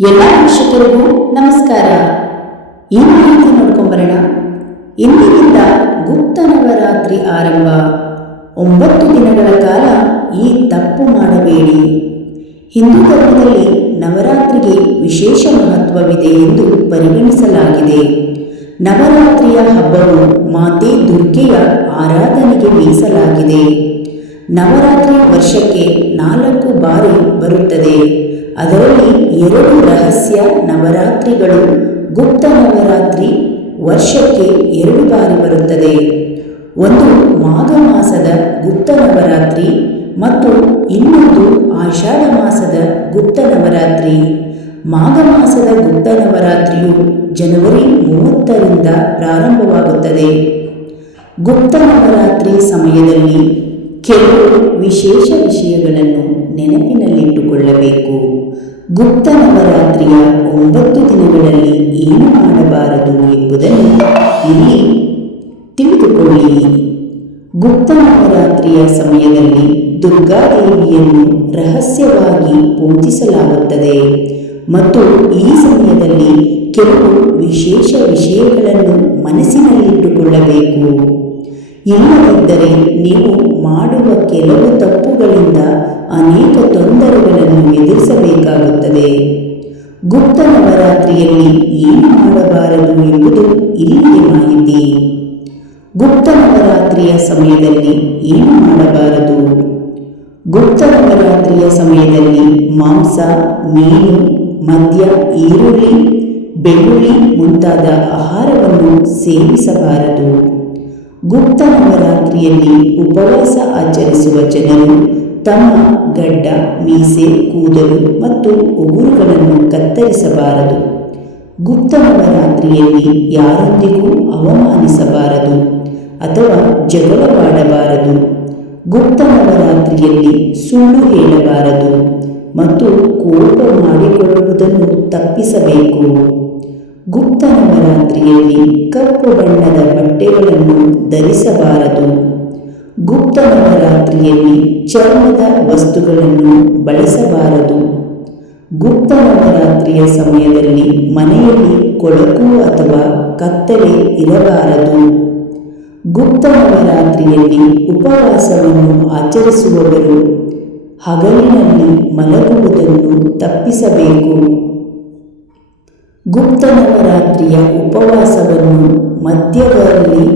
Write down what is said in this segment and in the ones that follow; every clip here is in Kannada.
ಎಲ್ಲ ವೀಕ್ಷಕರಿಗೂ ನಮಸ್ಕಾರ. ಈ ಮಾಹಿತಿ ನೋಡ್ಕೊಂಬರೋಣ. ಇಂದಿನಿಂದ ಗುಪ್ತ ನವರಾತ್ರಿ ಆರಂಭ. ಒಂಬತ್ತು ದಿನಗಳ ಕಾಲ ಈ ತಪ್ಪು ಮಾಡಬೇಡಿ. ಹಿಂದೂ ಧರ್ಮದಲ್ಲಿ ನವರಾತ್ರಿಗೆ ವಿಶೇಷ ಮಹತ್ವವಿದೆ ಎಂದು ಪರಿಗಣಿಸಲಾಗಿದೆ. ನವರಾತ್ರಿಯ ಹಬ್ಬವು ಮಾತೆ ದುರ್ಗೆಯ ಆರಾಧನೆಗೆ ಮೀಸಲಾಗಿದೆ. ನವರಾತ್ರಿ ವರ್ಷಕ್ಕೆ ನಾಲ್ಕು ಬಾರಿ ಬರುತ್ತದೆ. ಅದರಲ್ಲಿ ಎರಡು ರಹಸ್ಯ ನವರಾತ್ರಿಗಳು ಗುಪ್ತ ನವರಾತ್ರಿ ವರ್ಷಕ್ಕೆ ಎರಡು ಬಾರಿ ಬರುತ್ತದೆ. ಒಂದು ಮಾಘ ಮಾಸದ ಗುಪ್ತ ನವರಾತ್ರಿ ಮತ್ತು ಇನ್ನೊಂದು ಆಷಾಢ ಮಾಸದ ಗುಪ್ತ ನವರಾತ್ರಿ. ಮಾಘ ಮಾಸದ ಗುಪ್ತ ನವರಾತ್ರಿಯು ಜನವರಿ ಮೂವತ್ತರಿಂದ ಪ್ರಾರಂಭವಾಗುತ್ತದೆ. ಗುಪ್ತ ನವರಾತ್ರಿ ಸಮಯದಲ್ಲಿ ಕೆಲವು ವಿಶೇಷ ವಿಷಯಗಳನ್ನು ನೆನಪಿನಲ್ಲಿಟ್ಟುಕೊಳ್ಳಬೇಕು. ಗುಪ್ತ ನವರಾತ್ರಿಯ ಒಂಬತ್ತು ದಿನಗಳಲ್ಲಿ ಏನು ಮಾಡಬಾರದು ಎಂಬುದನ್ನು ಇಲ್ಲಿ ತಿಳಿದುಕೊಳ್ಳಿ. ಗುಪ್ತ ನವರಾತ್ರಿಯ ಸಮಯದಲ್ಲಿ ದುರ್ಗಾದೇವಿಯನ್ನು ರಹಸ್ಯವಾಗಿ ಪೂಜಿಸಲಾಗುತ್ತದೆ ಮತ್ತು ಈ ಸಮಯದಲ್ಲಿ ಕೆಲವು ವಿಶೇಷ ವಿಷಯಗಳನ್ನು ಮನಸ್ಸಿನಲ್ಲಿಟ್ಟುಕೊಳ್ಳಬೇಕು. ಇಲ್ಲದಿದ್ದರೆ ನೀವು ಮಾಡುವ ಕೆಲವು ತಪ್ಪುಗಳಿಂದ ಸಮಯದಲ್ಲಿ ಏನು ಮಾಡಬಾರದು? ಗುಪ್ತ ನವರಾತ್ರಿಯ ಸಮಯದಲ್ಲಿ ಮಾಂಸ, ಮೀನು, ಮದ್ಯ, ಈರುಳ್ಳಿ, ಬೆಳ್ಳುಳ್ಳಿ ಮುಂತಾದ ಆಹಾರವನ್ನು ಸೇವಿಸಬಾರದು. ಗುಪ್ತ ನವರಾತ್ರಿಯಲ್ಲಿ ಉಪವಾಸ ಆಚರಿಸುವ ಜನರು ತಮ್ಮ ಗಡ್ಡ, ಮೀಸೆ, ಕೂದಲು ಮತ್ತು ಉಗುರುಗಳನ್ನು ಕತ್ತರಿಸಬಾರದು. ಗುಪ್ತ ನವರಾತ್ರಿಯಲ್ಲಿ ಯಾರೊಂದಿಗೂ ಅವಮಾನಿಸಬಾರದು. ಅಥವಾ ಜಗಳ ಮಾಡಬಾರದು. ಗುಪ್ತ ನವರಾತ್ರಿಯಲ್ಲಿ ಸುಳ್ಳು ಹೇಳಬಾರದು ಮತ್ತು ಕೋಪ ಮಾಡಿಕೊಳ್ಳುವುದನ್ನು ತಪ್ಪಿಸಬೇಕು. ಗುಪ್ತ ನವರಾತ್ರಿಯಲ್ಲಿ ಕಪ್ಪು ಬಣ್ಣದ ಬಟ್ಟೆಗಳನ್ನು ಧರಿಸಬಾರದು. ಗುಪ್ತ ನವರಾತ್ರಿಯಲ್ಲಿ ಚರ್ಮದ ವಸ್ತುಗಳನ್ನು ಬಳಸಬಾರದು. ಗುಪ್ತ ನವರಾತ್ರಿಯ ಸಮಯದಲ್ಲಿ ಮನೆಯಲ್ಲಿ ಕೊಳಕು ಅಥವಾ ಕತ್ತಲೆ ಇರಬಾರದು. ಗುಪ್ತ ನವರಾತ್ರಿಯಲ್ಲಿ ಉಪವಾಸವನ್ನು ಆಚರಿಸುವವರು ಹಗಲಿನಲ್ಲಿ ಮಲಗುವುದನ್ನು ತಪ್ಪಿಸಬೇಕು. ಗುಪ್ತ ನವರಾತ್ರಿಯ ಉಪವಾಸವನ್ನು ಮಧ್ಯದಲ್ಲಿ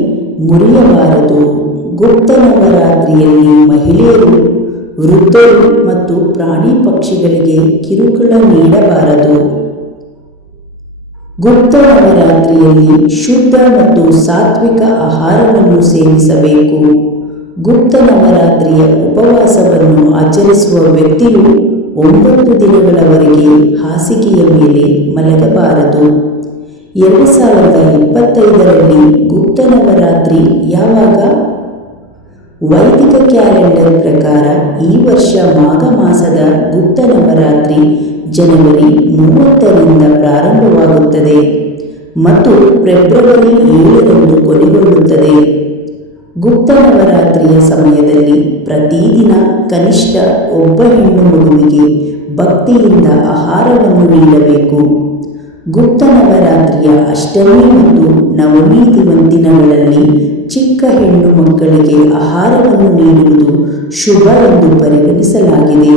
ಮುರಿಯಬಾರದು. ಗುಪ್ತ ನವರಾತ್ರಿಯಲ್ಲಿ ಮಹಿಳೆಯರು, ವೃದ್ಧರು ಮತ್ತು ಪ್ರಾಣಿ ಪಕ್ಷಿಗಳಿಗೆ ಕಿರುಕುಳ ನೀಡಬಾರದು. ಗುಪ್ತ ನವರಾತ್ರಿಯಲ್ಲಿ ಶುದ್ಧ ಮತ್ತು ಸಾತ್ವಿಕ ಆಹಾರವನ್ನು ಸೇವಿಸಬೇಕು. ಗುಪ್ತ ನವರಾತ್ರಿಯ ಉಪವಾಸವನ್ನು ಆಚರಿಸುವ ವ್ಯಕ್ತಿಯು ಒಂಬತ್ತು ದಿನಗಳವರೆಗೆ ಹಾಸಿಗೆಯ ಮೇಲೆ ಮಲಗಬಾರದು. ಎರಡು ಸಾವಿರದ ಇಪ್ಪತ್ತೈದರಲ್ಲಿ ಗುಪ್ತ ನವರಾತ್ರಿ ಯಾವಾಗ? ವೈದಿಕ ಕ್ಯಾಲೆಂಡರ್ ಪ್ರಕಾರ ಈ ವರ್ಷ ಮಾಘ ಮಾಸದ ಗುಪ್ತ ನವರಾತ್ರಿ ಜನವರಿ ಮೂವತ್ತರಿಂದ ಪ್ರಾರಂಭವಾಗುತ್ತದೆ ಮತ್ತು ಫೆಬ್ರವರಿ ಏಳರಂದು ಕೊನೆಗೊಳ್ಳುತ್ತದೆ. ಗುಪ್ತ ನವರಾತ್ರಿಯ ಸಮಯದಲ್ಲಿ ಪ್ರತಿದಿನ ಕನಿಷ್ಠ ಒಬ್ಬ ಹೆಣ್ಣು ಮಗುವಿಗೆ ಭಕ್ತಿಯಿಂದ ಆಹಾರವನ್ನು ನೀಡಬೇಕು. ಗುಪ್ತ ನವರಾತ್ರಿಯ ಅಷ್ಟಮಿ ಮತ್ತು ನವಮಿ ದಿನಗಳಲ್ಲಿ ಚಿಕ್ಕ ಹೆಣ್ಣು ಮಕ್ಕಳಿಗೆ ಆಹಾರವನ್ನು ನೀಡುವುದು ಶುಭ ಎಂದು ಪರಿಗಣಿಸಲಾಗಿದೆ.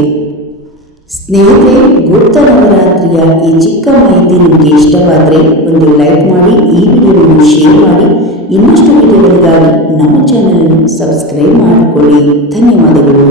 ಸ್ನೇಹಿತರೆ ಗುಪ್ತ ನವರಾತ್ರಿಯ ಈ ಚಿಕ್ಕ ಮಾಹಿತಿ ನಿಮಗೆ ಇಷ್ಟವಾದರೆ ಒಂದು ಲೈಕ್ ಮಾಡಿ, ಈ ವಿಡಿಯೋವನ್ನು ಶೇರ್ ಮಾಡಿ, ಇನ್ನಷ್ಟು ವಿಡಿಯೋಗಳಿಗಾಗಿ ನಮ್ಮ ಚಾನಲನ್ನು ಸಬ್ಸ್ಕ್ರೈಬ್ ಮಾಡಿಕೊಳ್ಳಿ. ಧನ್ಯವಾದಗಳು.